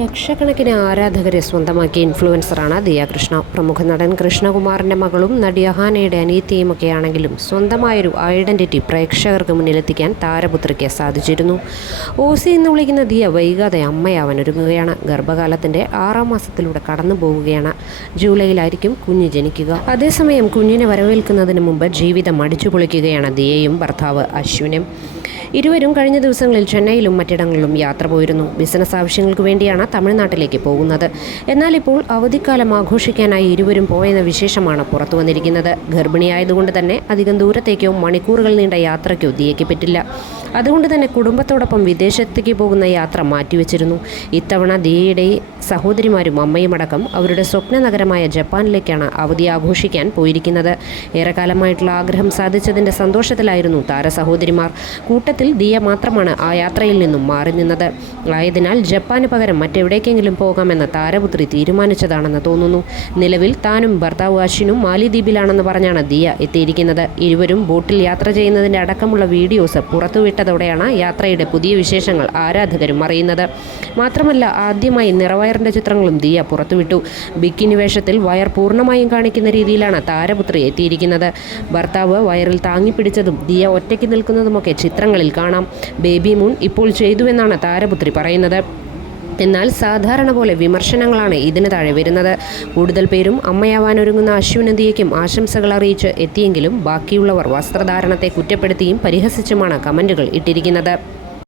ലക്ഷക്കണക്കിന് ആരാധകരെ സ്വന്തമാക്കിയ ഇൻഫ്ലുവൻസറാണ് ദിയ കൃഷ്ണ. പ്രമുഖ നടൻ കൃഷ്ണകുമാറിന്റെ മകളും നടി അഹാനയുടെ അനിയത്തിയുമൊക്കെയാണെങ്കിലും സ്വന്തമായൊരു ഐഡന്റിറ്റി പ്രേക്ഷകർക്ക് മുന്നിലെത്തിക്കാൻ താരപുത്രിക്ക് സാധിച്ചിരുന്നു. ഓസി എന്ന് വിളിക്കുന്ന ദിയ വൈകാതെ അമ്മയാവാൻ ഒരുങ്ങുകയാണ്. ഗർഭകാലത്തിന്റെ ആറാം മാസത്തിലൂടെ കടന്നു പോവുകയാണ്. ജൂലൈയിലായിരിക്കും കുഞ്ഞ് ജനിക്കുക. അതേസമയം കുഞ്ഞിനെ വരവേൽക്കുന്നതിന് മുമ്പ് ജീവിതം അടിച്ചു പൊളിക്കുകയാണ് ദിയയും ഭർത്താവ് അശ്വിനും. ഇരുവരും കഴിഞ്ഞ ദിവസങ്ങളിൽ ചെന്നൈയിലും മറ്റിടങ്ങളിലും യാത്ര പോയിരുന്നു. ബിസിനസ് ആവശ്യങ്ങൾക്ക് വേണ്ടിയാണ് തമിഴ്നാട്ടിലേക്ക് പോകുന്നത്. എന്നാൽ ഇപ്പോൾ അവധിക്കാലം ആഘോഷിക്കാനായി ഇരുവരും പോയെന്ന വിശേഷമാണ് പുറത്തു വന്നിരിക്കുന്നത്. ഗർഭിണിയായതുകൊണ്ട് തന്നെ അധികം ദൂരത്തേക്കോ മണിക്കൂറുകൾ നീണ്ട യാത്രയ്ക്കോ ദിയയ്ക്ക് പറ്റില്ല അതുകൊണ്ട് തന്നെ കുടുംബത്തോടൊപ്പം വിദേശത്തേക്ക് പോകുന്ന യാത്ര മാറ്റിവെച്ചിരുന്നു. ഇത്തവണ ദിയയുടെ സഹോദരിമാരും അമ്മയും അടക്കം അവരുടെ സ്വപ്ന നഗരമായ ജപ്പാനിലേക്കാണ് അവധി ആഘോഷിക്കാൻ പോയിരിക്കുന്നത്. ഏറെക്കാലമായിട്ടുള്ള ആഗ്രഹം സാധിച്ചതിന്റെ സന്തോഷത്തിലായിരുന്നു താര സഹോദരിമാർ കൂട്ടത്തിൽ ദിയ മാത്രമാണ് ആ യാത്രയിൽ നിന്നും മാറി നിന്നത്. ആയതിനാൽ ജപ്പാന് പകരം മറ്റെവിടേക്കെങ്കിലും പോകാമെന്ന് താരപുത്രി തീരുമാനിച്ചതാണെന്ന് തോന്നുന്നു. നിലവിൽ താനും ഭർത്താവ് അശ്വിനും മാലിദ്വീപിലാണെന്ന് പറഞ്ഞാണ് ദിയ എത്തിയിരിക്കുന്നത്. ഇരുവരും ബോട്ടിൽ യാത്ര ചെയ്യുന്നതിന്റെ അടക്കമുള്ള വീഡിയോസ് പുറത്തുവിട്ടതോടെയാണ് യാത്രയുടെ പുതിയ വിശേഷങ്ങൾ ആരാധകരും അറിയുന്നത്. മാത്രമല്ല ആദ്യമായി നിറവയറിന്റെ ചിത്രങ്ങളും ദിയ പുറത്തുവിട്ടു. ബിക്കിനി വേഷത്തിൽ വയർ പൂർണമായും കാണിക്കുന്ന രീതിയിലാണ് താരപുത്രി എത്തിയിരിക്കുന്നത്. ഭർത്താവ് വയറിൽ താങ്ങിപ്പിടിച്ചതും ദിയ ഒറ്റയ്ക്ക് നിൽക്കുന്നതുമൊക്കെ ചിത്രങ്ങളിൽ കാണാം. ബേബി മൂൺ ഇപ്പോൾ ചെയ്തുവെന്നാണ് താരപുത്രി പറയുന്നത്. എന്നാൽ സാധാരണ പോലെ വിമർശനങ്ങളാണ് ഇതിന് താഴെ വരുന്നത്. കൂടുതൽ പേരും അമ്മയാവാനൊരുങ്ങുന്ന അശ്വിനന്ദിയയ്ക്കും ആശംസകൾ അറിയിച്ച് എത്തിയെങ്കിലും ബാക്കിയുള്ളവർ വസ്ത്രധാരണത്തെ കുറ്റപ്പെടുത്തിയും പരിഹസിച്ചുമാണ് കമന്റുകൾ ഇട്ടിരിക്കുന്നത്.